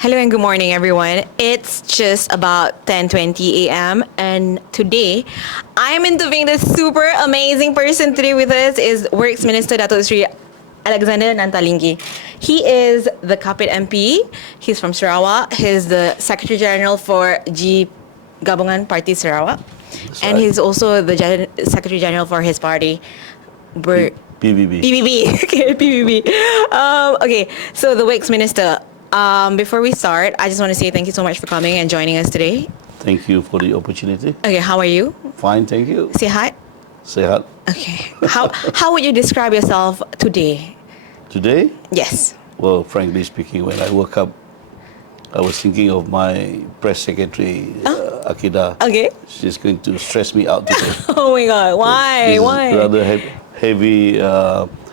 Hello and good morning, everyone. It's just about 10:20 a.m. and today I am interviewing this super amazing person. Today with us is Works Minister Datuk Seri Alexander Nanta Linggi. He is the Kapit MP. He's from Sarawak. He's the Secretary General for G Gabungan Parti Sarawak. And he's also the Secretary General for his party. PBB. Okay, PBB. Okay, so the Works Minister. Before we start, I just want to say thank you so much for coming and joining us today. Thank you for the opportunity. Okay, how are you? Fine, thank you. Say hi. Sehat. Okay. How would you describe yourself today? Today? Yes. Well, frankly speaking, when I woke up, I was thinking of my press secretary, Akida. Okay. She's going to stress me out today. Oh my God, why? This Why? is rather heavy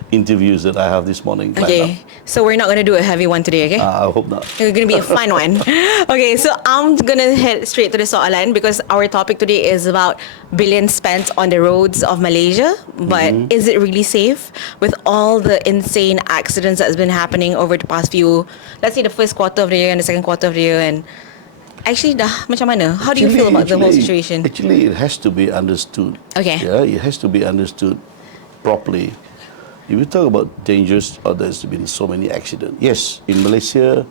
interviews that I have this morning. Okay, so we're not going to do a heavy one today, okay? I hope not. It's going to be a fun one. Okay, so I'm going to head straight to the soalan because our topic today is about billions spent on the roads of Malaysia. But is it really safe with all the insane accidents that's been happening over the past few, let's say the first quarter of the year and the second quarter of the year? And actually, dah macam mana? How do you feel about the whole situation? Actually, it has to be understood. Okay. Yeah, it has to be understood properly. If you talk about dangers, there's been so many accidents. Yes, in Malaysia,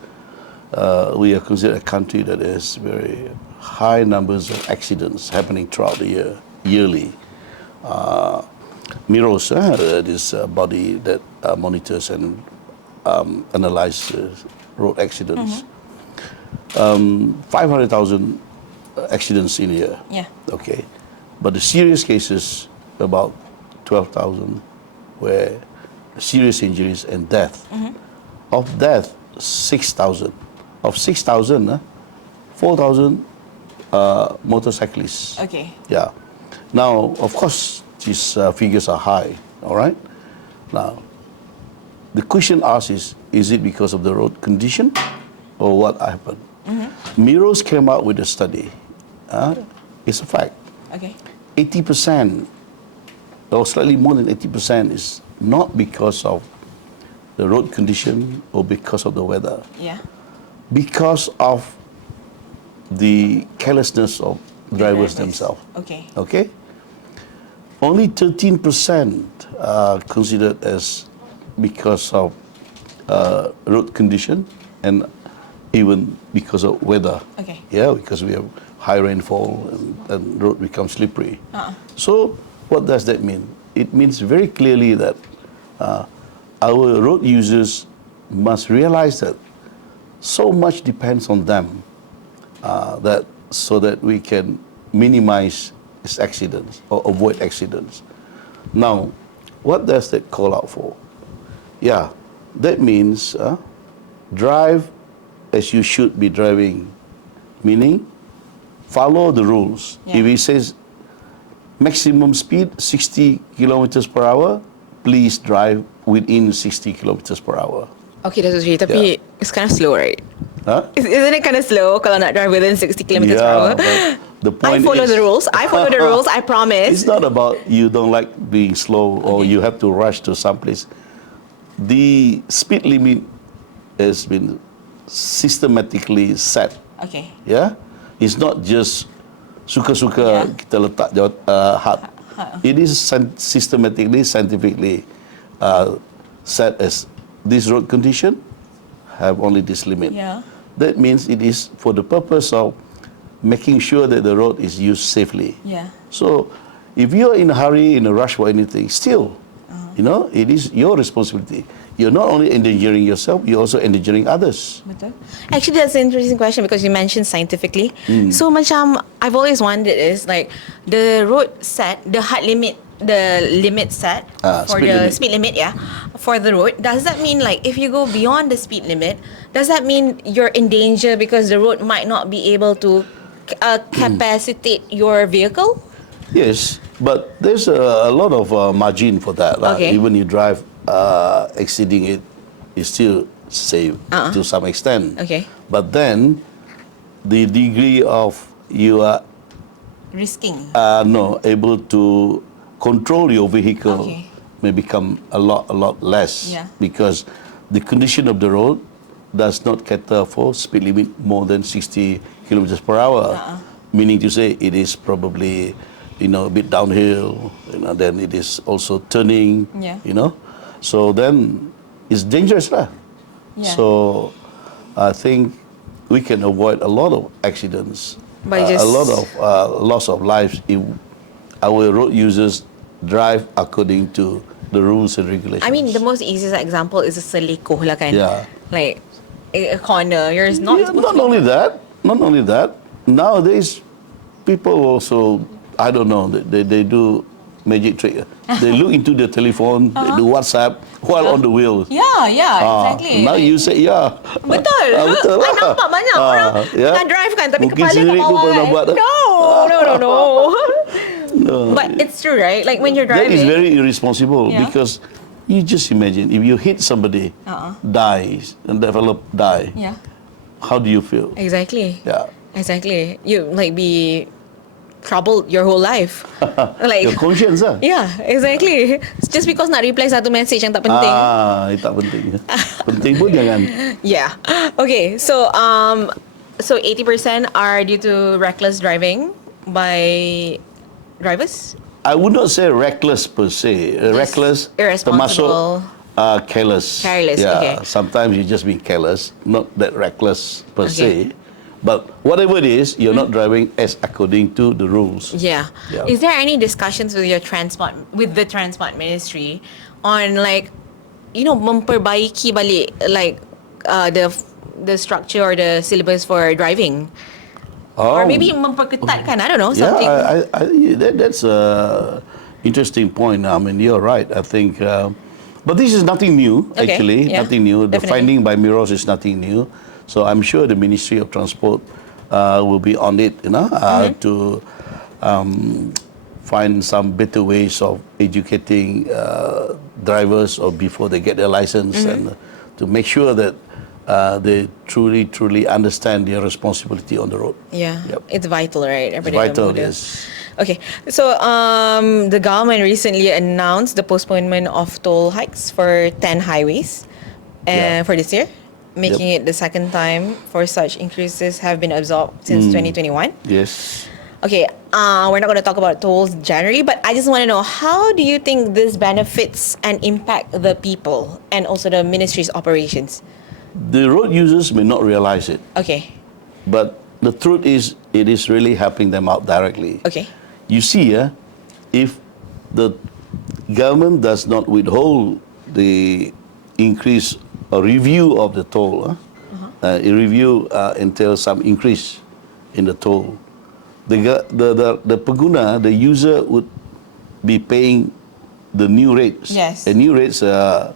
we are considered a country that has very high numbers of accidents happening throughout the year, yearly. MIROS, this body that monitors and analyzes road accidents. 500,000 accidents in a year. Yeah. Okay. But the serious cases, about 12,000, where serious injuries and death. Of death, 6,000. Of 6,000, 4,000 motorcyclists. Okay. Yeah. Now, of course, these figures are high, all right? Now, the question asked is it because of the road condition or what happened? MIROS came out with a study. It's a fact. Okay. 80%, or slightly more than 80%, is not because of the road condition or because of the weather. Yeah. Because of the carelessness of drivers themselves. Okay. Okay? Only 13% are considered as because of road condition and even because of weather. Okay. Yeah, because we have high rainfall and road becomes slippery. So what does that mean? It means very clearly that our road users must realize that so much depends on them so that we can minimize these accidents or avoid accidents. Now, what does that call out for? Yeah, that means drive as you should be driving, meaning follow the rules. Yeah. If it says maximum speed 60 kilometers per hour, please drive within 60 kilometers per hour. Okay, Datuk Seri, tapi it's kind of slow, right? Huh? Isn't it kind of slow kalau nak drive within 60 kilometers per hour? But the point I follow the rules. I follow the rules, I promise. It's not about you don't like being slow or you have to rush to some place. The speed limit has been systematically set. Okay. Yeah? It's not just suka-suka kita letak had. It is systematically, scientifically set as this road condition have only this limit. Yeah. That means it is for the purpose of making sure that the road is used safely. Yeah. So if you're in a hurry, in a rush for anything, still, it is your responsibility. You're not only endangering yourself, you're also endangering others. Betul. Actually, that's an interesting question because you mentioned scientifically. So macam I've always wondered is like the road set, the height limit, the limit set for the speed limit, for the road. Does that mean like if you go beyond the speed limit, does that mean you're in danger because the road might not be able to capacitate your vehicle? Yes, but there's a lot of margin for that. Okay. Even you drive exceeding it, is still safe to some extent. Okay. But then, the degree of you are risking able to control your vehicle may become a lot less Yeah. because the condition of the road, does not cater for speed limit more than 60 kilometers per hour. Meaning to say it is probably, a bit downhill, then it is also turning, Yeah. So then it's dangerous lah. Yeah. So I think we can avoid a lot of accidents, By a lot of loss of lives if our road users drive according to the rules and regulations. I mean, the most easiest example is a selekoh lah kan. Yeah. Like a corner. You're not Yeah, supposed not to. only that. Nowadays, people also, I don't know, they do magic trick. They look into their telephone, they do WhatsApp while on the wheel. Yeah, exactly. Now you say, Betul. betul I lah. nampak banyak orang tengah drive kan, tapi Mungkin kepala kat sendiri pun bawah pernah kan. buat dah. No. No. But it's true, right? Like when you're That driving. is very irresponsible Yeah. because you just imagine if you hit somebody, dies, and die, Yeah. how do you feel? Exactly. Yeah. Exactly. You like be troubled your whole life. Like Your conscience lah. yeah, exactly. Just because nak reply satu message yang tak penting. Itu tak penting. Penting pun jangan. Yeah. Okay. So 80% are due to reckless driving by drivers. I would not say reckless per se. Reckless irresponsible. termasuk careless. Careless, Yeah. okay. Sometimes you just being careless, not that reckless per Okay. se. But whatever it is, you're not driving as according to the rules. Yeah. Yeah. Is there any discussions with the transport ministry on like, memperbaiki balik like the structure or the syllabus for driving? Or maybe memperketatkan, I don't know, something. Yeah, that's a interesting point. I mean, you're right. I think, but this is nothing new. Okay, Actually, yeah, nothing new. The definitely. finding by Miros is nothing new. So I'm sure the Ministry of Transport will be on it, to find some better ways of educating drivers or before they get their license, and to make sure that they truly understand their responsibility on the road. Yeah, Yep. it's vital, right? It's vital, yes. Okay, so the government recently announced the postponement of toll hikes for 10 highways Yeah. for this year, making it the second time for such increases have been absorbed since 2021. Yes. Okay, we're not going to talk about tolls generally, but I just want to know, how do you think this benefits and impact the people and also the ministry's operations? The road users may not realize it, Okay, but the truth is, it is really helping them out directly. okay. You see, if the government does not withhold the increase or review of the toll, a review entails some increase in the toll. The pengguna, the user would be paying the new rates. Yes. The new rates are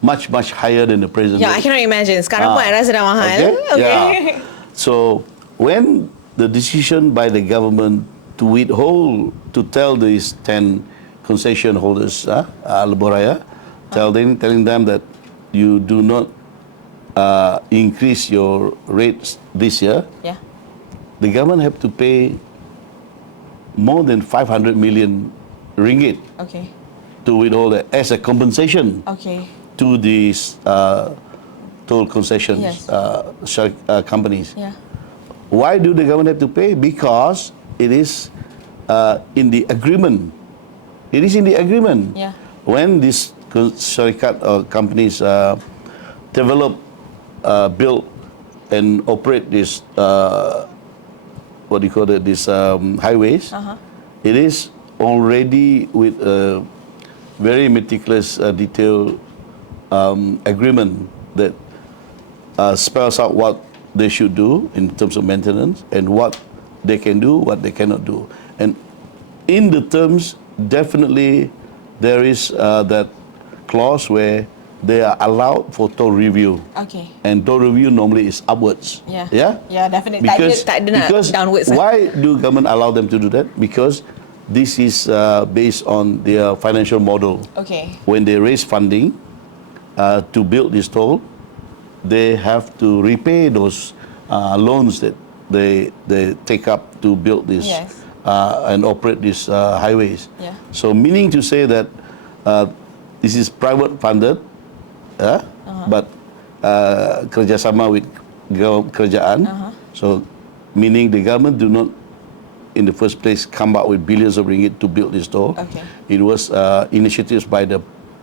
much higher than the present Yeah, I rates. cannot imagine. Sekarang pun I rasa dah mahal. Okay. Yeah. So when the decision by the government to withhold, to tell these 10 concession holders, Leboraya, telling them that you do not increase your rates this year, Yeah. the government have to pay more than 500 million ringgit Okay. to withhold it as a compensation Okay. to these toll concessions Yes. companies. Yeah. Why do the government have to pay? Because it is in the agreement. It is in the agreement. Yeah. When these syarikat companies develop, build, and operate this, these highways, it is already with a very meticulous, detailed agreement that spells out what they should do in terms of maintenance and what they can do, what they cannot do. And in the terms, definitely there is that clause where they are allowed for toll review. Okay. And toll review normally is upwards. Yeah. Yeah? Yeah, definitely. Because, Tak ada nak because downwards. why do government allow them to do that? Because this is based on their financial model. Okay. When they raise funding to build this toll, they have to repay those loans that they take up to build this Yes. and operate these highways. Yeah. So meaning to say that this is private funded, but kerjasama with kerajaan. So, meaning the government do not, in the first place, come up with billions of ringgit to build this toll. Okay. It was initiatives by the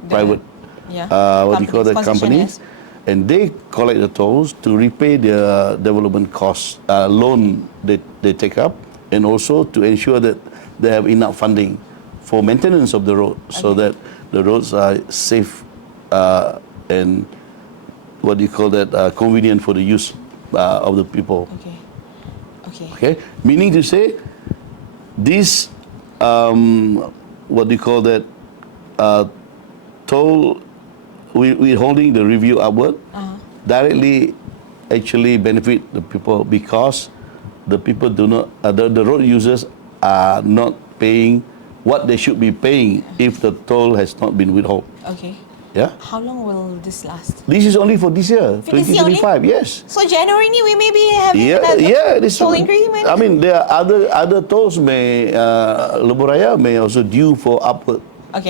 private, what do you call that, companies, and they collect the tolls to repay their development costs, loan they take up, and also to ensure that they have enough funding for maintenance of the road, so that the roads are safe and what do you call that, convenient for the use of the people. Okay. Meaning to say, this what do you call that, toll, we're holding the review upward, directly actually benefit the people, because the people do not, the road users are not paying what they should be paying if the toll has not been withheld. Okay. Yeah. How long will this last? This is only for this year, For this year only? 2025. Yes. So January ni we may be having another this toll increase. I mean, there are other tolls may Lebuh Raya may also due for upward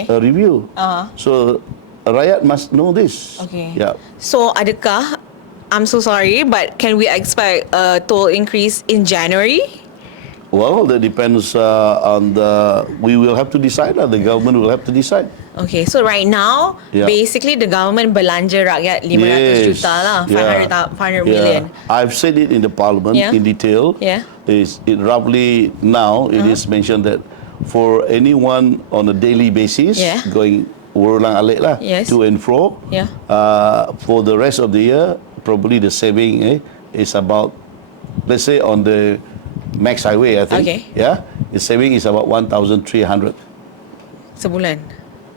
review. So rakyat must know this. Okay. Yeah. So adakah, I'm so sorry, but can we expect a toll increase in January? Well, that depends on we will have to decide. The government will have to decide. Okay, so right now, basically the government belanja rakyat 500 juta lah, 500 million. I've said it in the parliament in detail. It roughly now it is mentioned that for anyone on a daily basis going ulang-alik lah, to and fro, for the rest of the year, probably the saving is about, let's say on the Max Highway, I think. The saving is about 1,300 sebulan.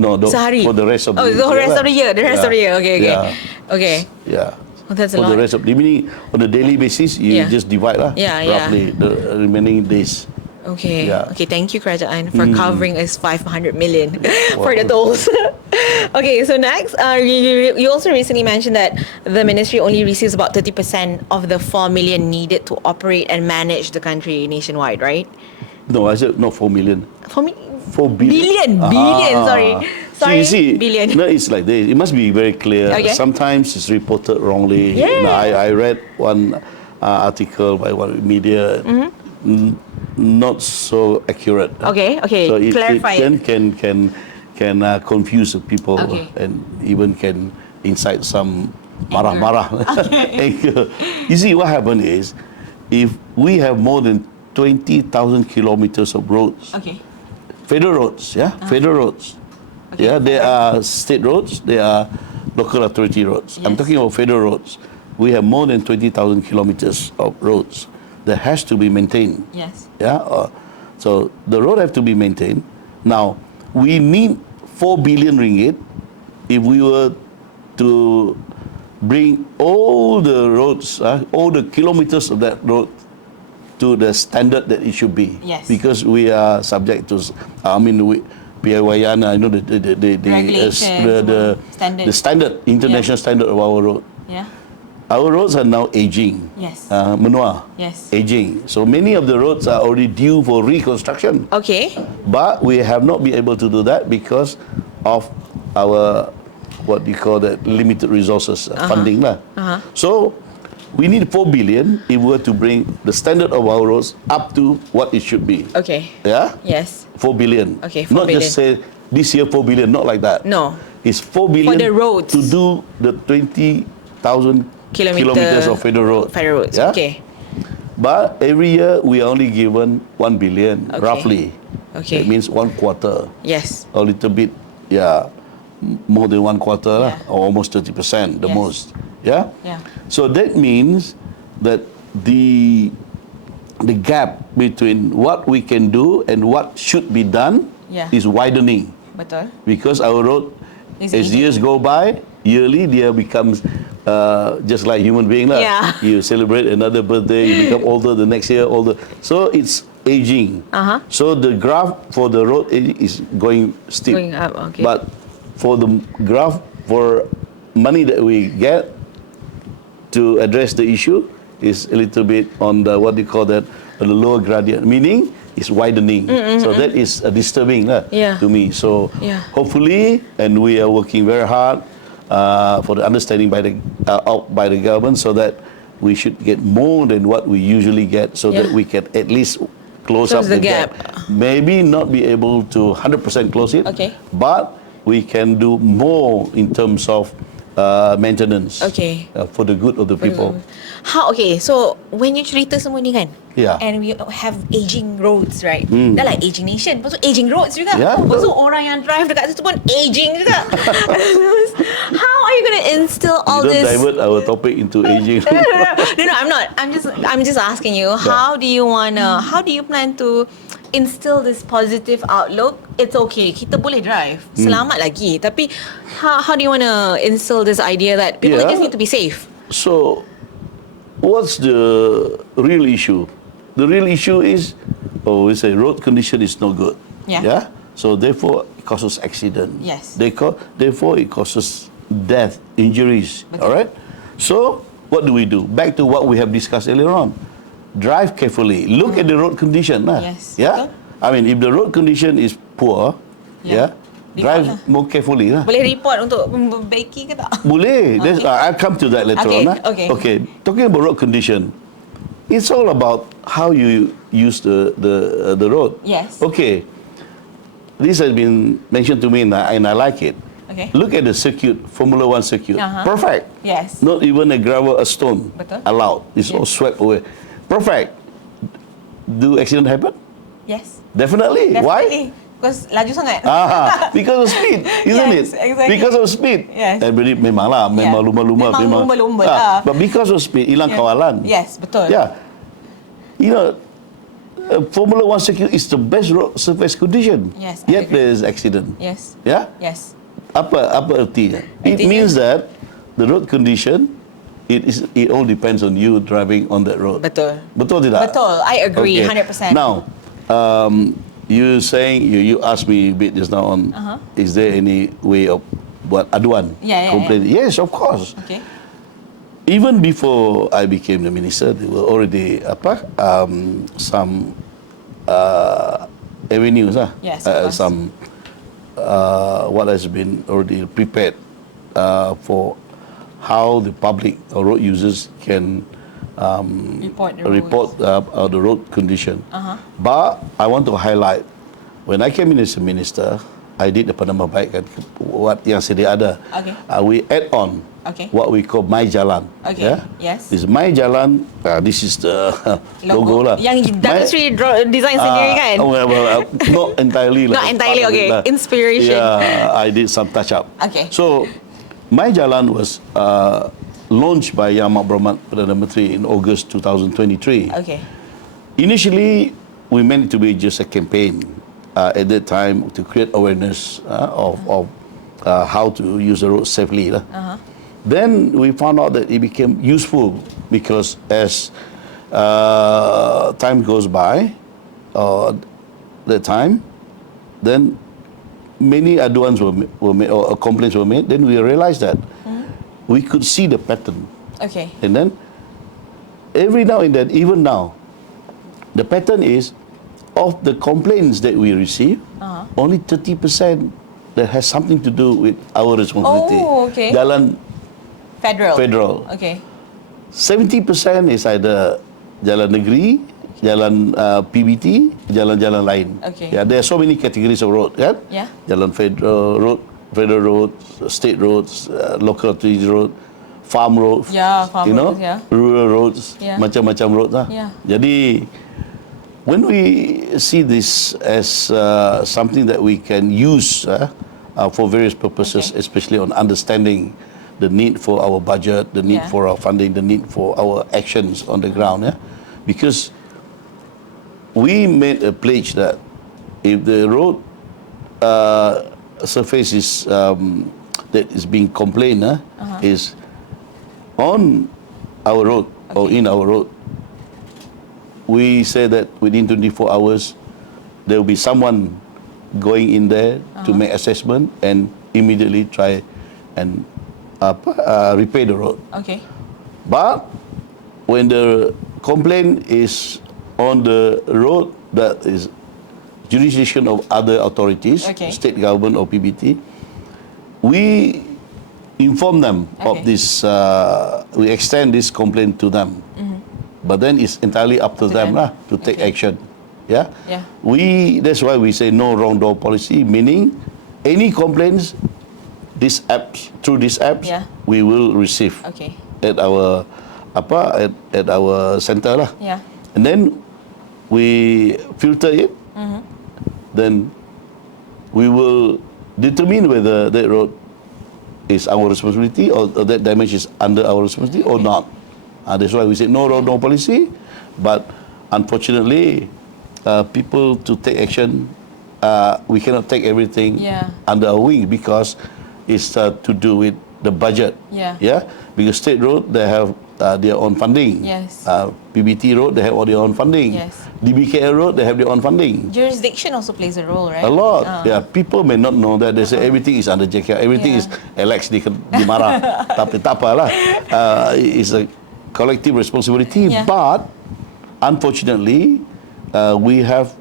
No, sehari. For the rest of the year. The rest of the year. The rest of the year. Okay. Yeah. Oh, that's a for lot. the rest of the meaning, on a daily basis, you just divide lah. Roughly the remaining days. Okay. Okay. Thank you, Kerajaan, for covering us 500 million for the tolls. Okay. So next, you also recently mentioned that the ministry only receives about 30% of the 4 million needed to operate and manage the country nationwide, right? No, I said not 4 million. 4 billion. Billion. Sorry. So you see, billion. No, it's like this. It must be very clear. Sometimes it's reported wrongly. I read one article by one media. Not so accurate. Okay. So it clarify. can confuse the people and even can incite some marah-marah anger. You see, what happened is, if we have more than 20,000 kilometers of roads, federal roads, federal roads, there are state roads, there are local authority roads. I'm talking about federal roads. We have more than 20,000 kilometers of roads that has to be maintained. So the road have to be maintained. Now, we need 4 billion ringgit if we were to bring all the roads, all the kilometers of that road to the standard that it should be. Because we are subject to, PIYAN, the standard, international standard of our road. Our roads are now aging. Menua. Aging. So many of the roads are already due for reconstruction. But we have not been able to do that because of our, what do you call that, limited resources, funding lah. So we need 4 billion if we were to bring the standard of our roads up to what it should be. 4 billion. 4 not billion. Just say this year 4 billion, not like that. No. It's 4 billion for the roads to do the 20,000 kilometers of federal roads. But every year we are only given 1 billion, roughly. That means 1/4. A little bit, more than 1/4, or almost 30%, the most. So that means that the gap between what we can do and what should be done is widening. Because our road, as years go by, yearly there becomes just like human being lah. You celebrate another birthday, you become older the next year, older. So it's aging. So the graph for the road is going steep. Going up, But for the graph for money that we get to address the issue is a little bit on the, what do you call that, the lower gradient, meaning it's widening. So that is disturbing to me. So hopefully, and we are working very hard, for the understanding by the government, so that we should get more than what we usually get, so that we can at least close up the gap. Maybe not be able to 100% close it, but we can do more in terms of maintenance for the good of the people. So when you cerita semua ni kan, and we have aging roads, right? Dah lah aging nation, lepas tu aging roads juga. Lepas tu orang yang drive dekat situ pun aging juga. How are you going to instill all this? Don't divert our topic into aging. No, I'm not. I'm just asking you, how do you plan to instill this positive outlook? It's okay, kita boleh drive, selamat lagi. Tapi how do you want to instill this idea that people just need to be safe? So, what's the real issue? The real issue is, we say road condition is no good. So therefore, it causes accident. Therefore, it causes death, injuries. All right. So, what do we do? Back to what we have discussed earlier on. Drive carefully. Look at the road condition. I mean, if the road condition is poor, drive more carefully. Boleh report untuk memperbaiki ke tak? Boleh. I'll come to that later on. Okay. Talking about road condition, it's all about how you use the road. Okay. This has been mentioned to me, and I like it. Look at the circuit, Formula 1 circuit. Perfect. Not even a gravel, a stone allowed. It's all swept away. Perfect. Do accident happen? Definitely. Why? Because laju sangat. Because of speed, isn't it? Exactly. Because of speed. Everybody memang lumba-lumba. But because of speed, hilang kawalan. Betul. You know, Formula 1 circuit is the best road surface condition. Yet there is accident. Apa artinya? It means that the road condition, it all depends on you driving on that road. Betul tidak? Betul. I agree 100%. Now, you saying you asked me a bit just now on is there any way of buat aduan, complain? Yes, of course. Even before I became the minister, there were already some avenues, some what has been already prepared for how the public or road users can report the road condition. But I want to highlight, when I came in as a minister, I did the penambahbaikan what yang sedia ada. We add on what we call myJalan. This myJalan, this is the logo lah. Yang Datuk Seri design sendiri kan? Not entirely. Not entirely. Inspiration. I did some touch up. So myJalan was launched by Yang Amat Berhormat Perdana Menteri in August 2023. Initially, we meant it to be just a campaign at that time to create awareness of how to use the road safely. Then we found out that it became useful because as time goes by, then many aduans were made, or complaints were made. Then we realized that we could see the pattern. And then every now and then, even now, the pattern is of the complaints that we receive, only 30% that has something to do with our responsibility. Jalan federal. 70% is either jalan negeri, jalan PBT, jalan-jalan lain. There are so many categories of road, kan? Jalan federal roads, state roads, local authority road, farm roads, rural roads, macam-macam roads lah. Jadi, when we see this as something that we can use for various purposes, especially on understanding the need for our budget, the need for our funding, the need for our actions on the ground, because we made a pledge that if the road surface is that is being complained is on our road or in our road, we say that within 24 hours there will be someone going in there to make assessment and immediately try and repair the road. But when the complaint is on the road that is jurisdiction of other authorities, state government or PBT, we inform them of Okay. this, we extend this complaint to them. But then it's entirely up to them them. lah to take Okay. action. Yeah? Yeah. That's why we say no wrong door policy, meaning any complaints, through these apps, Yeah. we will receive Okay. at our at our center lah. Yeah. And then we filter it. Then we will determine whether that road is our responsibility or that damage is under our responsibility or not. That's why we say no road, no policy. But unfortunately, people to take action, we cannot take everything Yeah. under our wing because it's to do with the budget. Yeah. Yeah. Because state road, they have their own funding. Yes. PBT road, they have all their own funding. Yes. DBKL road, they have their own funding. Jurisdiction also plays a role, right? A lot. Yeah, people may not know that. They say everything is under JKR. Everything Yeah. is Alex di marah. Tapi tak apalah. It's a collective responsibility. Yeah. But unfortunately, we have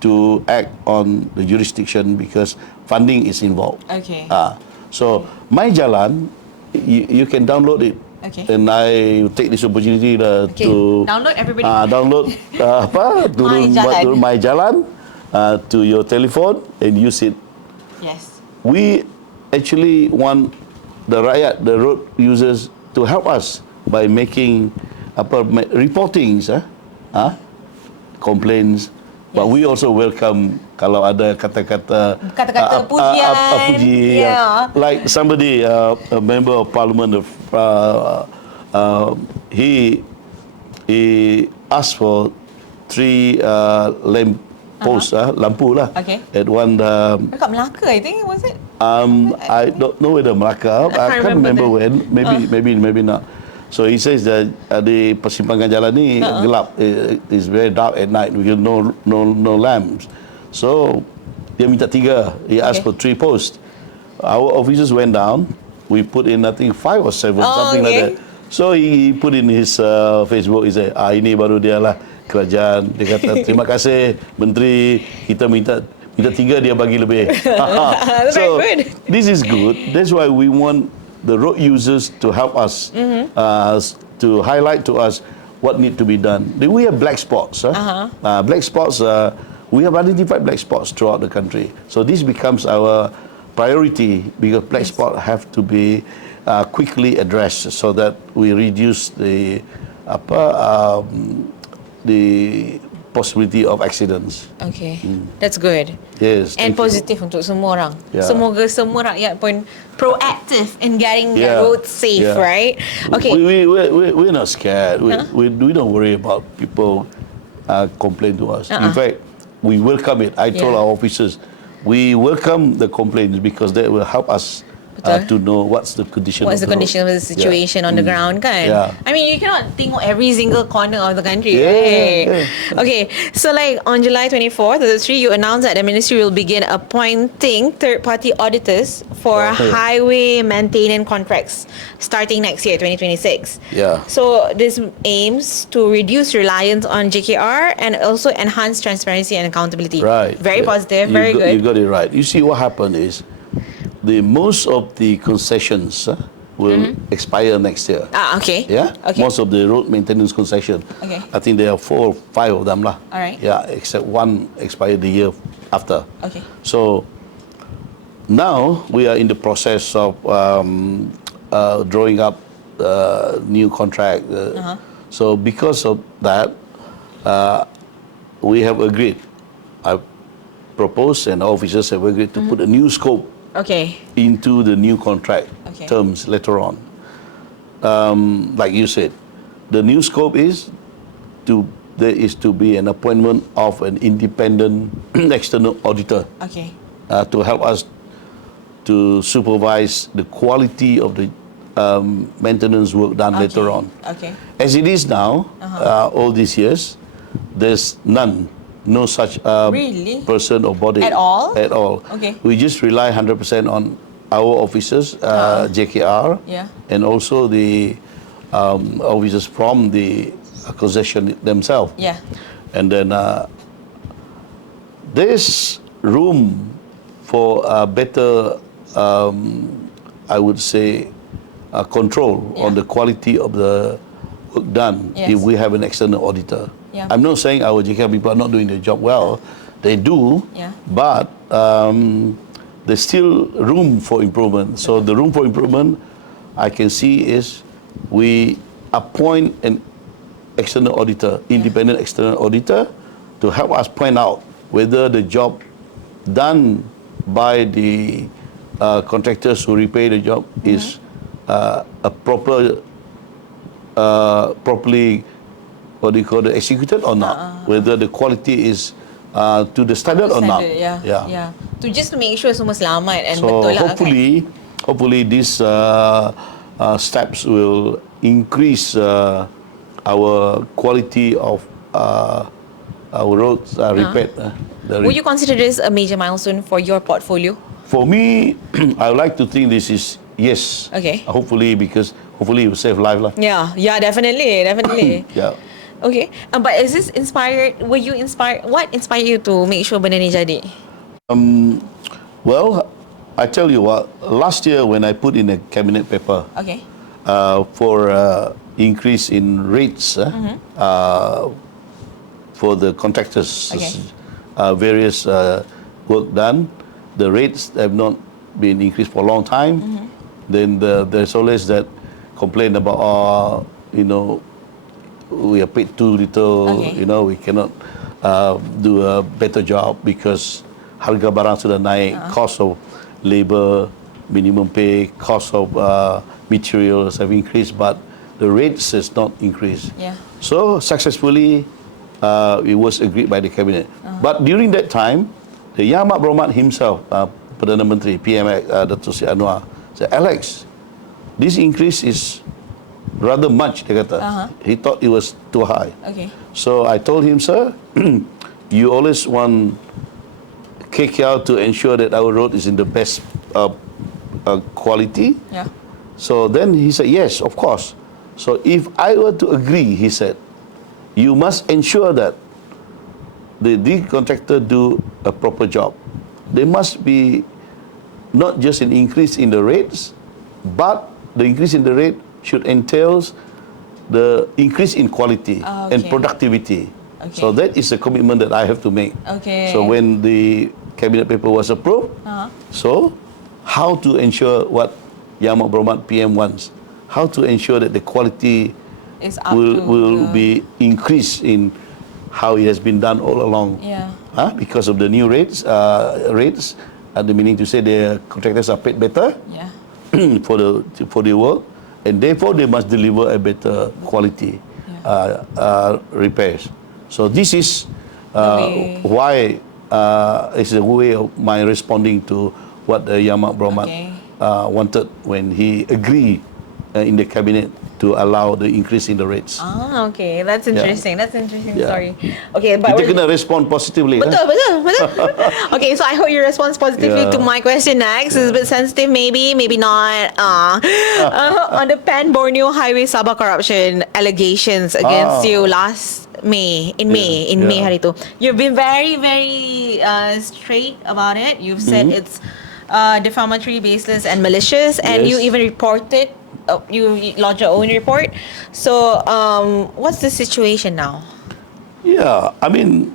to act on the jurisdiction because funding is involved. Okay. So myJalan, you can download it. Okay. And I take this opportunity Okay. to Download, everybody. download myJalan. myJalan to your telephone and use it. Yes. We actually want the rakyat, the road users, to help us by making reportings, complaints. But Yes. we also welcome kalau ada kata-kata pujian. puji, Yeah. like somebody, a member of parliament, he asked for 3 lamp posts, lampu lah. Okay. At one, Dekat Melaka, I think, was it? I don't know whether Melaka. I can't remember when. Maybe not. So he says that di persimpangan jalan ni gelap. It's very dark at night because no lamps. So dia minta 3. He asked for 3 posts. Our officers went down. We put in I think 5 or 7, something like that. So he put in his Facebook. He said, ini baru dia lah kerajaan. Dia kata terima kasih Menteri. Kita minta 3, dia bagi lebih. That's So very good. this is good. That's why we want the road users to help us, to highlight to us what need to be done. We have black spots. Black spots, we have identified black spots throughout the country. So this becomes our priority because black spots have to be quickly addressed so that we reduce the possibility of accidents. Okay. That's good. Yes. And thank you. positif untuk semua orang. Yeah. Semoga semua rakyat pun proactive in getting Yeah. their roads safe, Yeah. right? Okay. We're not scared. We don't worry about people complain to us. In fact, we welcome it. I told Yeah. our officers, we welcome the complaints because that will help us to know what's the condition What's of the road. condition of the situation on the ground, kan? Yeah. I mean, you cannot tengok every single corner of the country, Yeah, right? yeah. Okay, so like on July 24th, the 3, you announced that the ministry will begin appointing third-party auditors for Okay. highway maintenance contracts starting next year, 2026. Yeah. So this aims to reduce reliance on JKR and also enhance transparency and accountability. Right. Very Yeah. positive, You very good. You got it right. You see what happened is most of the concessions will expire next year. Okay. Yeah. Okay. Most of the road maintenance concession. Okay. I think there are 4 or 5 of them lah. All right. Yeah, except one expired the year after. Okay. So now we are in the process of drawing up new contract. So because of that, we have agreed. I proposed and officers have agreed to put a new scope Okay. into the new contract Okay. terms later on. Like you said, the new scope is there is to be an appointment of an independent external auditor Okay. to help us to supervise the quality of the maintenance work done later on. Okay. As it is now, all these years, there's no such Really? person or body At all? At all. Okay. We just rely 100% on our officers, JKR, Yeah. and also the officers from the concession themselves. Yeah. And then there's room for better I would say, control on the quality of the work done Yes. if we have an external auditor. Yeah. I'm not saying our JKL people are not doing their job well. They do, Yeah. but there's still room for improvement. So the room for improvement I can see is we appoint an external auditor, independent external auditor, to help us point out whether the job done by the contractors who repay the job is a properly, what do you call it, executed or not, whether the quality is to the standard or not. Yeah. To just to make sure semua selamat and So betul lah. hopefully these steps will increase our quality of our roads repaired. Would you consider this a major milestone for your portfolio? For me, I would like to think this is yes. Okay. Hopefully, because hopefully it will save life lah. Yeah, definitely. Yeah. Okay, but is this inspired? Were you inspired? What inspired you to make sure benda ni jadi? Well, I tell you what. Last year when I put in a cabinet paper Okay. for increase in rates for the contractors, Okay. various work done, the rates have not been increased for a long time. Then there's always that complaint about, we are paid too little, Okay. we cannot do a better job because harga barang sudah naik, cost of labor, minimum pay, cost of materials have increased, but the rates has not increased. Yeah. So successfully, it was agreed by the cabinet. But during that time, the Yang Amat Berhormat himself, Perdana Menteri, PM Datuk Seri Anwar, said, Alex, this increase is rather much, dia kata. He thought it was too high. Okay. So I told him, sir, you always want KKL to ensure that our road is in the best quality. Yeah. So then he said, yes, of course. So if I were to agree, he said, you must ensure that the contractor do a proper job. There must be not just an increase in the rates, but the increase in the rate should entail the increase in quality and productivity. Okay. So that is a commitment that I have to make. Okay. So when the cabinet paper was approved, so how to ensure what Yang Amat Berhormat PM wants? How to ensure that the quality It's up will to be increased in how it has been done all along. Yeah. Because of the new rates, the meaning to say the contractors are paid better Yeah. for the work, and therefore they must deliver a better quality repairs. So this is why it's a way of my responding to what the Yang Amat Berhormat wanted when he agreed in the cabinet to allow the increase in the rates. Okay. That's interesting. That's interesting story. Okay, Kita but kena respond positively. betul. Okay, so I hope you respond positively to my question next. It's a bit sensitive, maybe not. On the Pan Borneo Highway Sabah corruption allegations against you last May, in May hari tu. You've been very, very straight about it. You've said it's defamatory, baseless, and malicious, and you even reported. You lodged your own report. So, what's the situation now? Yeah, I mean,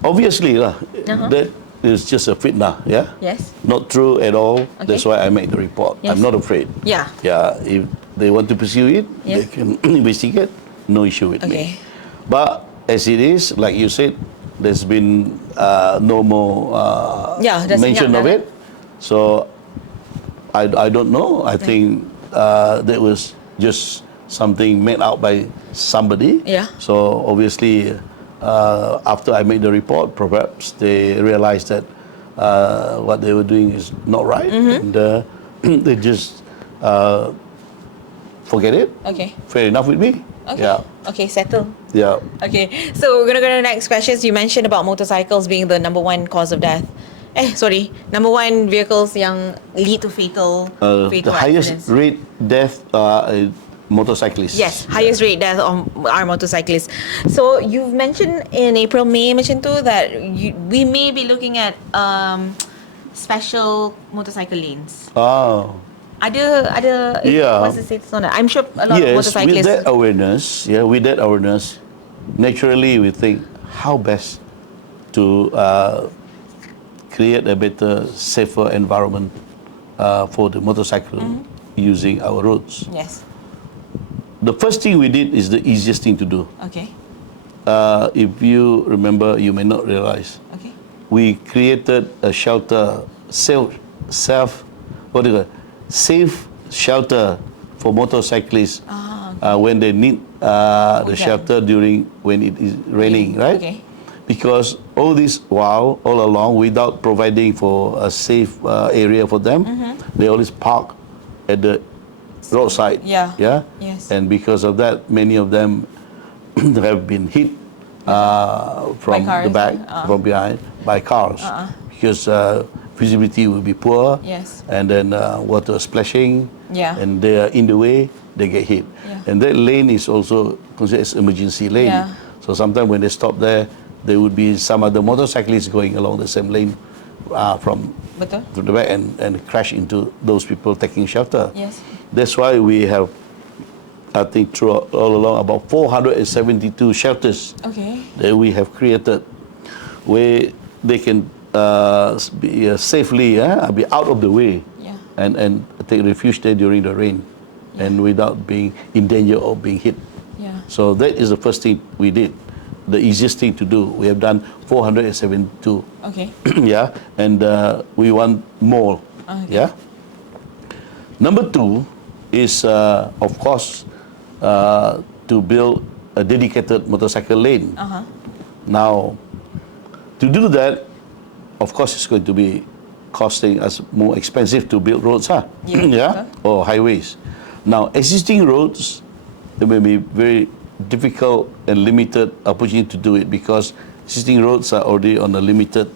obviously that is just a fitna, yeah? Yes. Not true at all. Okay. That's why I made the report. Yes. I'm not afraid. Yeah. Yeah, if they want to pursue it, they Yes. can investigate. No issue with me. But as it is, like you said, there's been no more mention of it. So, I don't know. I think that was just something made out by somebody. Yeah. So obviously, after I made the report, perhaps they realized that what they were doing is not right, and they just forget it. Okay. Fair enough with me. Okay. Yeah. Okay, settle. Yeah. Okay, so we're gonna go to the next questions. You mentioned about motorcycles being the number one cause of death. Number one vehicles yang lead to fatal The highest accidents. rate death motorcyclists. Yes, highest rate death on our motorcyclists. So you've mentioned in April, May macam tu that we may be looking at special motorcycle lanes. Oh. Ada Yeah. what's the status on that? I'm sure a lot of Yes, motorcyclists. with that awareness, naturally we think how best to create a better, safer environment for the motorcycle using our roads. Yes. The first thing we did is the easiest thing to do. Okay. If you remember, you may not realize, Okay. we created a shelter, safe shelter for motorcyclists when they need the shelter during when it is raining, right? Okay. Because all along, without providing for a safe area for them, they always park at the roadside. Yeah. Yeah. Yes. And because of that, many of them have been hit from cars, the back, from behind, by cars, because visibility will be poor. Yes. And then water splashing. Yeah. And they are in the way, they get hit. Yeah. And that lane is also considered as emergency lane. Yeah. So sometimes when they stop there, there would be some other motorcyclists going along the same lane from Betul. to the back and crash into those people taking shelter. Yes. That's why we have, I think, throughout all along, about 472 shelters Okay. that we have created where they can be safely be out of the way Yeah. and take refuge there during the rain and without being in danger of being hit. Yeah. So that is the first thing we did. The easiest thing to do. We have done 472. Okay. Yeah, and we want more. Okay. Yeah. Number two is, of course, to build a dedicated motorcycle lane. Now, to do that, of course, it's going to be costing us more expensive to build roads, Yeah. or highways. Now, existing roads, it may be very difficult and limited opportunity to do it because existing roads are already on a limited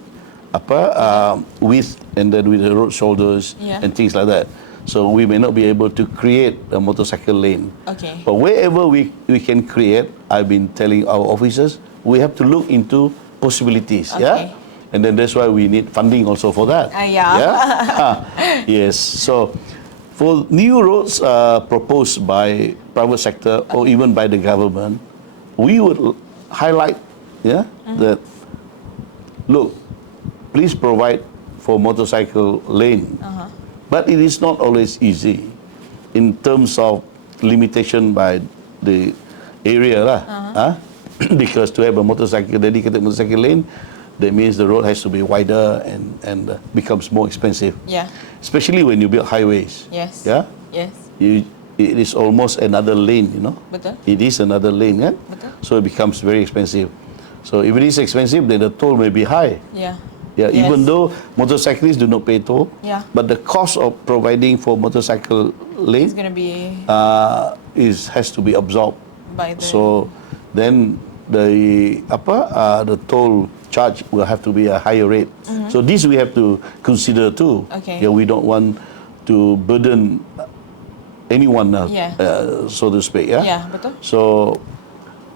width and then with the road shoulders and things like that. So we may not be able to create a motorcycle lane. Okay. But wherever we can create, I've been telling our officers, we have to look into possibilities. Okay. Yeah. And then that's why we need funding also for that. Yeah. Yes. So for new roads proposed by private sector or even by the government, we would highlight that, look, please provide for motorcycle lane. But it is not always easy in terms of limitation by the area because to have a dedicated motorcycle lane, that means the road has to be wider and becomes more expensive. Yeah. Especially when you build highways. Yes. Yeah. Yes. It is almost another lane, Betul. It is another lane, yeah? Betul. So it becomes very expensive. So if it is expensive, then the toll may be high. Yeah. Yeah, Yes. even though motorcyclists do not pay toll, Yeah. but the cost of providing for motorcycle lane It's gonna be has to be absorbed. by the. So then the toll charge will have to be a higher rate. So this we have to consider too. Okay. Yeah, we don't want to burden anyone, so to speak. Yeah. Yeah, betul. So,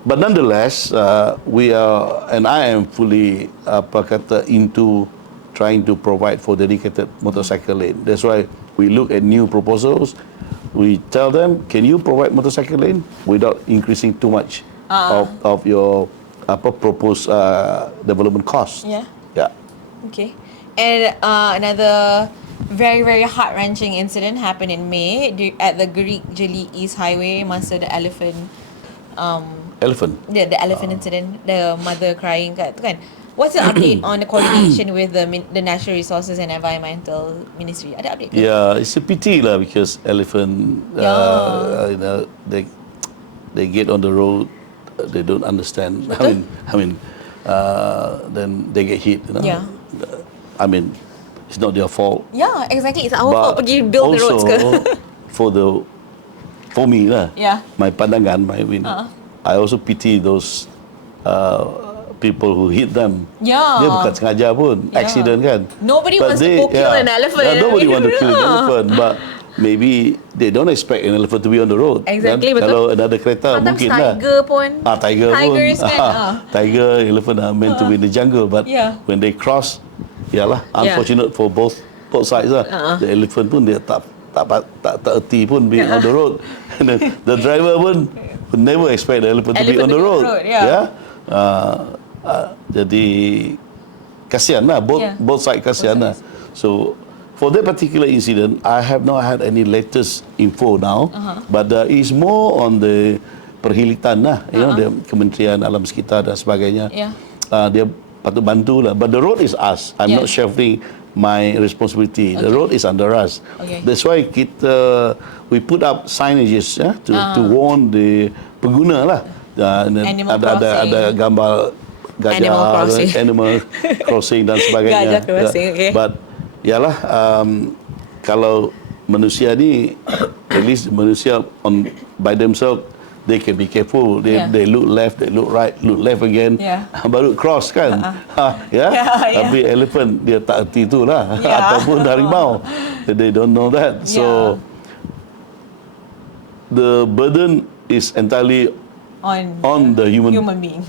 but nonetheless, we are, and I am fully into trying to provide for dedicated motorcycle lane. That's why we look at new proposals. We tell them, can you provide motorcycle lane without increasing too much of your proposed development cost? Yeah. Yeah. Okay. And another very, very heart-wrenching incident happened in May at the Gerik-Jeli East Highway masa the elephant Elephant. the elephant incident, the mother crying tu kan. What's the update on the coordination with the Natural Resources and Environmental Ministry? Ada update ke? Yeah, it's a pity lah because elephant, they get on the road, they don't understand. Then they get hit. Yeah. I mean, it's not their fault. Yeah, exactly. It's our fault pergi build the roads ke? For me lah. Yeah. My pandangan, I also pity those people who hit them. Yeah. Dia bukan sengaja pun, accident kan. Nobody wants to go kill an elephant. Nobody want to kill an elephant, but maybe they don't expect an elephant to be on the road. Exactly, Kan? betul. Kalau another kereta Sometimes mungkin lah. tiger pun. Tiger pun. Tigers kan. Tiger, elephant are meant to be in the jungle, but when they cross, unfortunate for both sides lah. The elephant pun dia tak tak erti pun being on the road. And the driver pun would never expect the elephant to be on the road. Yeah. Jadi kasihan lah, both side kasihan lah. So for that particular incident, I have not had any latest info now, but it's more on the perhilitan lah, you know, the Kementerian Alam Sekitar dan sebagainya. Dia patut bantu lah. But the road is us. I'm not shelving my responsibility. The road is under us. That's why we put up signages to warn the pengguna lah. Ada gambar gajah, animal crossing dan sebagainya. But yalah, kalau manusia ni, at least manusia by themselves, they can be careful. They look left, they look right, look left again. Baru cross kan. Tapi elephant dia tak erti tu lah. Ataupun harimau, they don't know that. So the burden is entirely on the human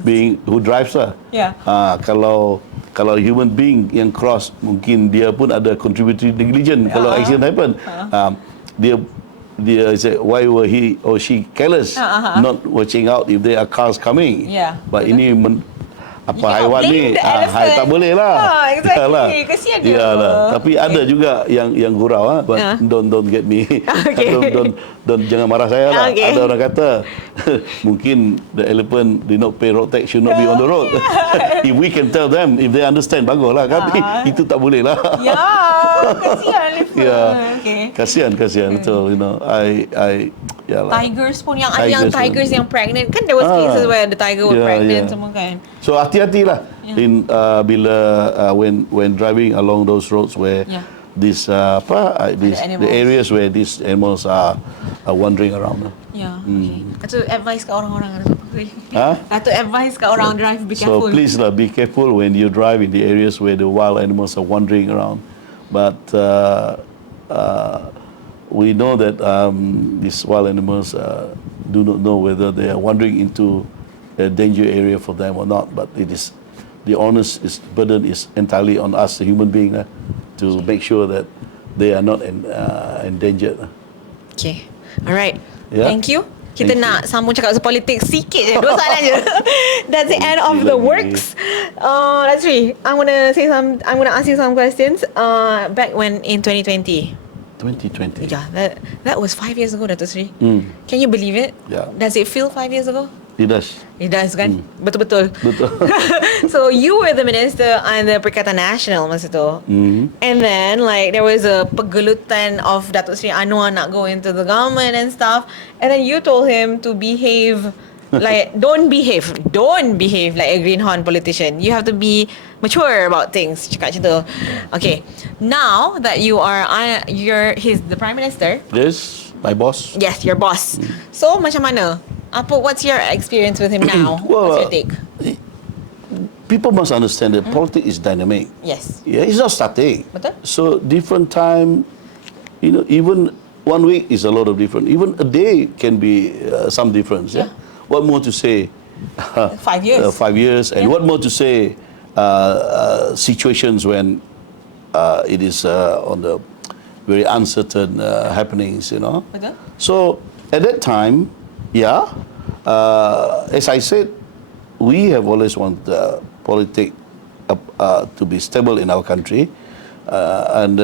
being who drives lah. Kalau human being yang cross, mungkin dia pun ada contributory negligence. Kalau accident happen, dia say, why were he or she careless, not watching out if there are cars coming. But ini haiwan ni tak boleh lah. Exactly. Kesian dia. Tapi ada juga yang gurau, but don't get me. don't jangan marah saya lah. Ada orang kata mungkin the elephant did not pay road tax, should not be on the road. If we can tell them, if they understand, bagus lah. Tapi itu tak boleh lah. Kesian elephant. Kasihan betul, you know. Tigers pun yang tigers yang pregnant kan, there was cases where the tiger was pregnant semua kan. So hati-hatilah bila when driving along those roads where the areas where these animals are wandering around. Datuk advice kat orang-orang Datuk advice kat orang drive, be careful. So please lah, be careful when you drive in the areas where the wild animals are wandering around. But we know that these wild animals do not know whether they are wandering into a danger area for them or not. But it is the burden is entirely on us, the human being, to make sure that they are not endangered. Okay, alright. Thank you. Kita nak sambung cakap pasal politik sikit je. 2 soalan je. That's the end of the works. That's Seri. I'm gonna ask you some questions. Back when in 2020. 2020. Yeah, that was 5 years ago, Datuk Seri. Can you believe it? Yeah. Does it feel 5 years ago? It does. It does kan? Betul-betul. So you were the minister under Perikatan Nasional masa tu. And then like there was a pegelutan of Datuk Seri Anwar nak go into the government and stuff. And then you told him to behave like don't behave like a greenhorn politician. You have to be mature about things. Cakap macam tu. Okay. Now that he's the Prime Minister. Yes, my boss. Yes, your boss. So macam mana? What's your experience with him now? What's your take? People must understand that politics is dynamic. Yes. It's not static. Betul. So different time, you know, even 1 week is a lot of different. Even a day can be some difference. What more to say? 5 years. 5 years, and what more to say? Situations when it is on the very uncertain happenings, you know. Betul. So at that time, as I said, we have always wanted politics to be stable in our country, and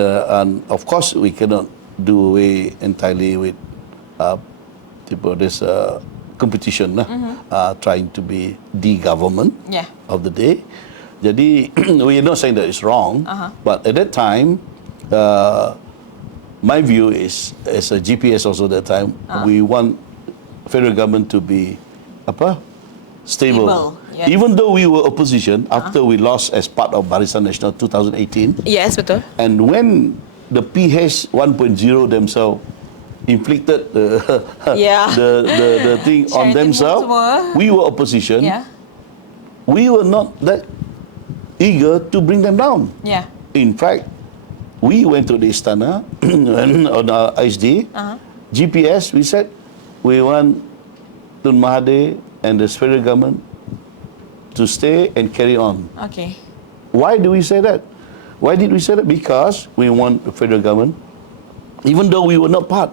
of course we cannot do away entirely with this competition, trying to be the government of the day. Jadi we are not saying that it's wrong, but at that time, my view is, as a GPS also that time, we want federal government to be stable. Yes. Even though we were opposition after we lost as part of Barisan Nasional 2018. Yes, betul. And when the PH 1.0 themselves inflicted the thing on themselves, we were opposition. We were not that eager to bring them down. In fact, we went to the Istana on our ISD. GPS, we said, we want Tun Mahathir and the federal government to stay and carry on. even though we were not part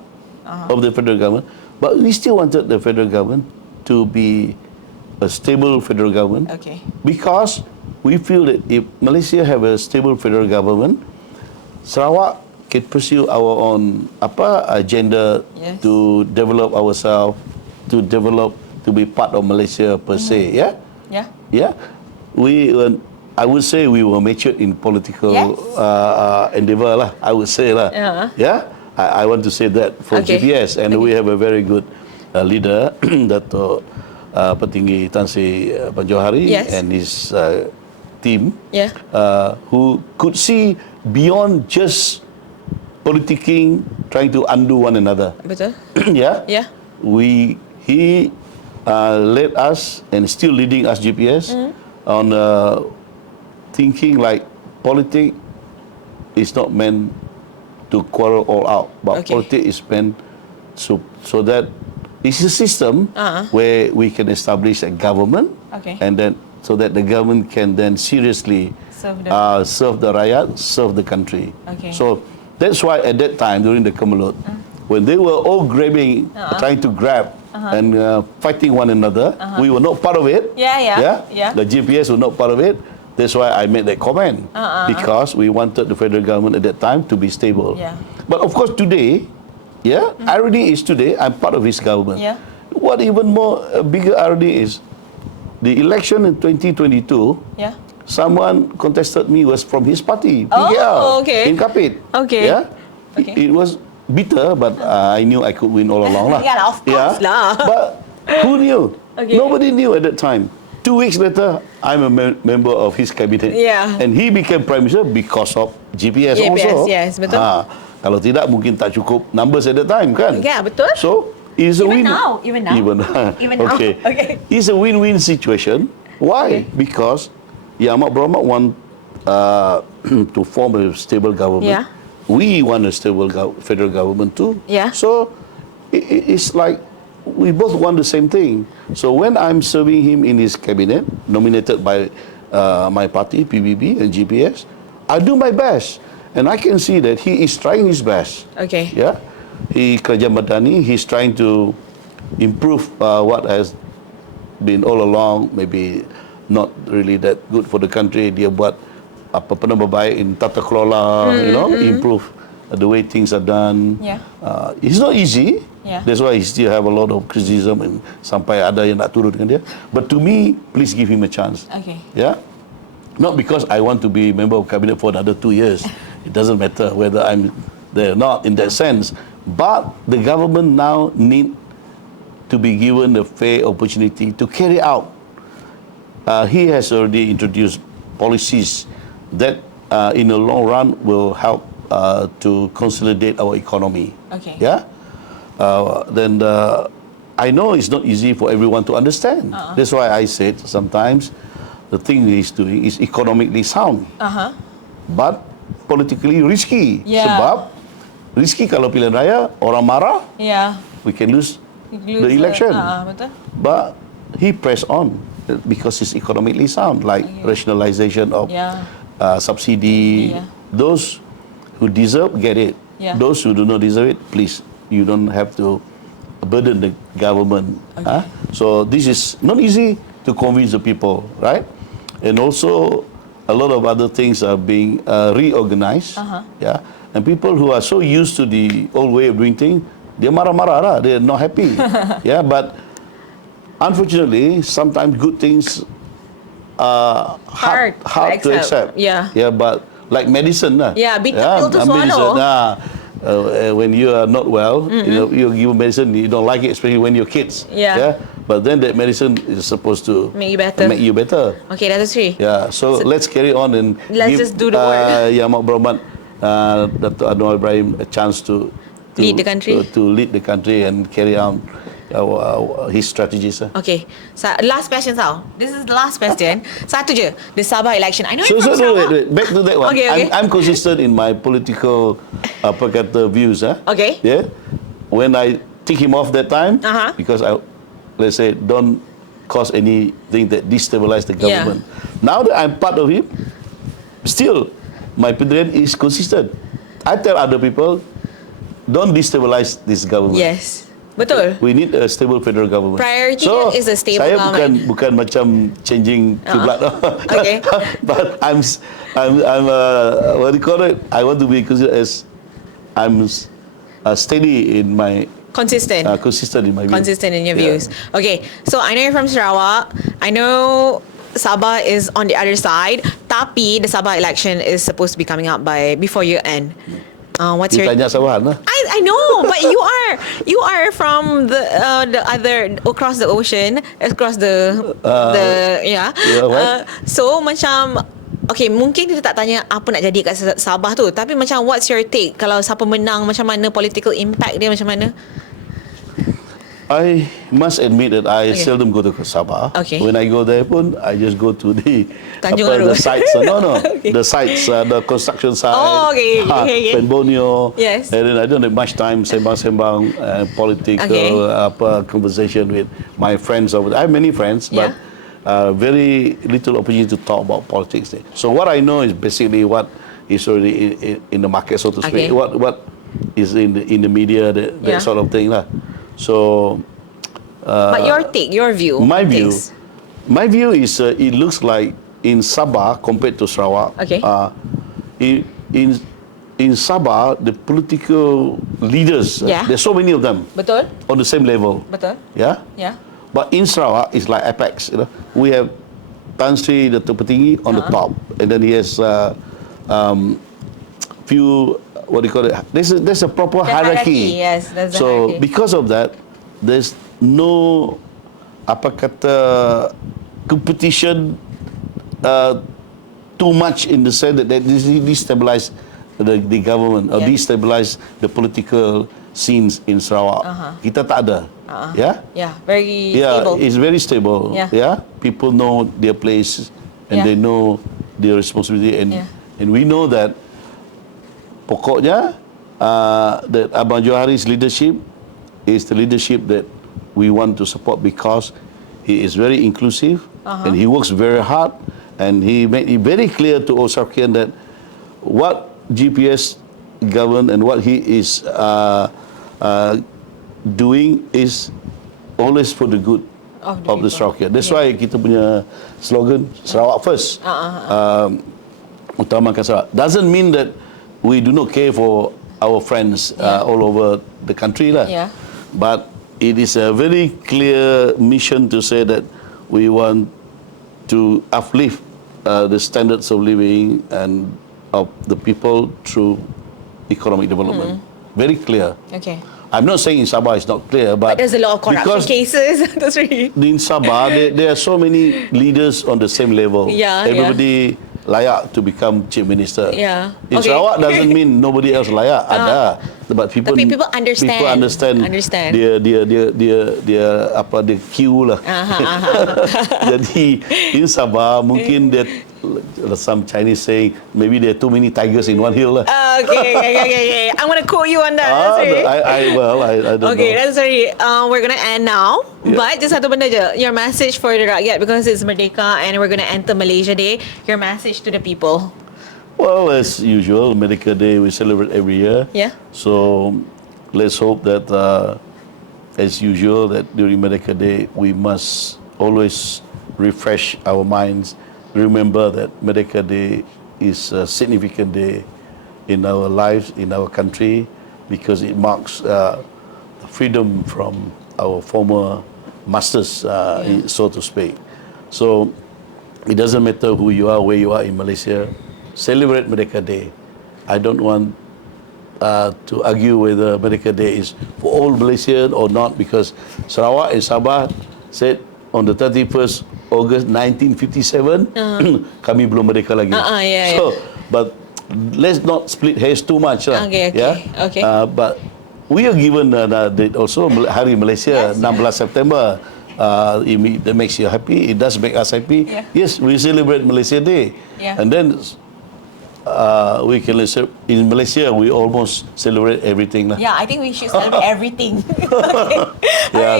of the federal government, but we still wanted the federal government to be a stable federal government. Okay. Because we feel that if Malaysia have a stable federal government, Sarawak can pursue our own agenda Yes. to develop ourselves, to be part of Malaysia per se. Yeah. Yeah. Yeah, I would say we were matured in political Yes. endeavour lah. I would say lah. Yeah, I want to say that for Okay. GPS, and we have a very good leader, Datuk Petinggi Tan Sri Panjohari Yes. and his team, Yeah. who could see beyond just politicking, trying to undo one another. Betul. Yeah. Yeah. He led us and still leading us GPS on thinking like politics is not meant to quarrel all out, but Okay. politics is meant so that it's a system where we can establish a government, Okay. and then so that the government can then seriously serve the rakyat, serve the country. Okay. So that's why at that time during the Kemelut, when they were all grabbing, trying to grab and fighting one another, we were not part of it. Yeah. The GPS were not part of it. That's why I made that comment, because we wanted the federal government at that time to be stable. Yeah. But of course today, irony is today I'm part of his government. Yeah. What even more bigger irony is the election in 2022. Yeah. Someone contested me was from his party, Oh, PKL, okay. in Kapit. Okay. Yeah. Okay. It was bitter, but I knew I could win all along lah. Yeah, of course lah. But who knew? Okay. Nobody knew at that time. 2 weeks later, I'm a member of his cabinet. Yeah. And he became Prime Minister because of GPS also. yes, betul. Kalau tidak, mungkin tak cukup numbers at that time, kan? Yeah, betul. So, it's a Even win. now. Even now. Okay. Okay. It's a win-win situation. Why? Okay. Because Amat Berhormat want to form a stable government. Yeah. We want a stable federal government too. Yeah. So it's like we both want the same thing. So when I'm serving him in his cabinet, nominated by my party, PBB and GPS, I do my best. And I can see that he is trying his best. Okay. Yeah. He kerja madani, he's trying to improve what has been all along maybe not really that good for the country. Dia buat apa-apa baik in tata kelola, improve the way things are done. Yeah. It's not easy. Yeah. That's why he still have a lot of criticism and sampai ada yang nak turun dengan dia. But to me, please give him a chance. Okay. Yeah. Not because I want to be member of cabinet for another 2 years. It doesn't matter whether I'm there or not in that sense. But the government now need to be given a fair opportunity to carry out. He has already introduced policies that in the long run will help to consolidate our economy. Okay. Yeah. Then I know it's not easy for everyone to understand. That's why I said sometimes the thing he's doing is economically sound, but politically risky. Yeah. Sebab risky kalau pilihan raya, orang marah, Yeah. we can lose the election. Betul. But he pressed on because it's economically sound, like rationalization of Yeah. subsidy. Yeah. Those who deserve, get it. Yeah. Those who do not deserve it, please, you don't have to burden the government. Okay. So this is not easy to convince the people, right? And also, a lot of other things are being reorganized. Yeah, and people who are so used to the old way of doing things, they're marah-marah lah. They're not happy. Yeah, but unfortunately, sometimes good things are hard to accept. Yeah. Yeah, but like medicine lah. Yeah, bitter pill to swallow. When you are not well, you give medicine, you don't like it, especially when you're kids. Yeah. But then that medicine is supposed to Make you better. Okay, that's true. Yeah. So let's carry on and Let's give just do the work. Amat Berhormat Datuk Anwar Ibrahim a chance to Lead the country. To lead the country and carry on his strategies. Okay, last question, Sal. This is the last question. Satu je, the Sabah election. I know So you're from Sabah. wait. Back to that one. Okay. I'm consistent in my political views. Okay. Yeah. When I take him off that time, Uh-huh. because let's say, don't cause anything that destabilize the government. Now that I'm part of him, still my position is consistent. I tell other people, don't destabilize this government. Yes. Betul. We need a stable federal government. Priority so, is a stable saya government. bukan macam changing kiblat. Okay. But I'm what do you call it? I want to be considered as I'm steady in my Consistent. consistent in my views. Consistent in your views. Okay, so I know you're from Sarawak. I know Sabah is on the other side. Tapi the Sabah election is supposed to be coming up before year end. What's You your? tanya Sabahan lah. I know, but you are from the other across the ocean, across the Yeah, what? so macam. Okay, mungkin kita tak tanya apa nak jadi kat Sabah tu, tapi macam what's your take kalau siapa menang, macam mana political impact dia, macam mana? I must admit that I seldom go to Sabah. Okay. When I go there pun, I just go to the Tanjung the Aru. sites. No, Okay. the sites, the construction site. Oh, okay. Penbonio. Yes. And then I don't have much time sembang-sembang political conversation with my friends over there. I have many friends, but very little opportunity to talk about politics there. So what I know is basically what is already in the market, so to speak. Okay. What is in the media, that sort of thing lah. So, But your view. my view is it looks like in Sabah compared to Sarawak. Okay. In Sabah, the political leaders, there's so many of them. Betul. On the same level. Betul. Yeah. Yeah. But in Sarawak, it's like apex. We have Tan Sri Datuk Petinggi on the top, and then he has few. What do you call it? There's a proper hierarchy. Yes, there's a so hierarchy. because of that, there's no apa kata competition too much in the sense that destabilize the government or destabilize the political scenes in Sarawak. Kita tak ada. Yeah. Yeah, very stable. It's very stable. Yeah. People know their place and they know their responsibility, and we know that. Pokoknya, that Abang Johari's leadership is the leadership that we want to support because he is very inclusive and he works very hard, and he made it very clear to Osarkian that what GPS government and what he is doing is always for the good of the Sarawakian. That's why kita punya slogan Sarawak first. Utamakan Sarawak. Doesn't mean that we do not care for our friends all over the country lah. Yeah. But it is a very clear mission to say that we want to uplift the standards of living and of the people through economic development. Very clear. Okay. I'm not saying in Sabah is not clear, but there's a lot of corruption because cases. That's really. in Sabah there are so many leaders on the same level. Everybody layak to become chief minister. Yeah. In Sarawak doesn't mean nobody else layak. Ada, but people understand. People understand. Dia apa the queue lah. Jadi in Sabah mungkin there some Chinese saying maybe there are too many tigers in one hill lah. Okay. I'm gonna quote you on that. I don't know. Okay, that's sorry. We're gonna end now. But just satu benda je. Your message for the rakyat, because it's Merdeka and we're gonna enter Malaysia Day. Your message to the people. Well, as usual, Merdeka Day we celebrate every year. Yeah. So let's hope that, as usual, that during Merdeka Day we must always refresh our minds. Remember that Merdeka Day is a significant day in our lives, in our country, because it marks freedom from our former masters, so to speak. So it doesn't matter who you are, where you are in Malaysia, celebrate Merdeka Day. I don't want to argue whether Merdeka Day is for all Malaysians or not, because Sarawak and Sabah said on the 31st August 1957, kami belum merdeka lagi. So, but let's not split hairs too much. Okay. But we are given date also, Hari Malaysia, 16 September. That makes you happy. It does make us happy. Yes, we celebrate Malaysia Day. And then we can in Malaysia we almost celebrate everything. Yeah, I think we should celebrate everything.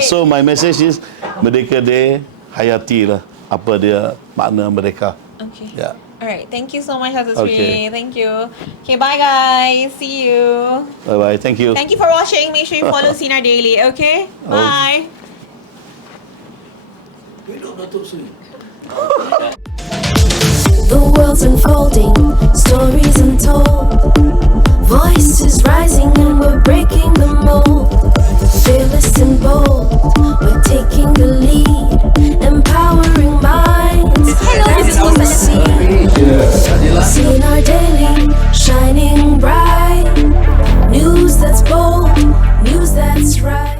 So my message is Merdeka Day, hayati lah apa dia makna merdeka. Okay. Yeah. All right. Thank you so much, Datuk Seri. Okay. Thank you. Okay, bye guys. See you. Bye-bye. Thank you. Thank you for watching. Make sure you follow Sinar daily. Okay. Bye. The world's unfolding, stories untold. Voices rising and we're breaking the mold. Fearless and bold, we're taking the lead. Empowering minds, that's what we see. Sinar daily, shining bright. News that's bold, news that's right.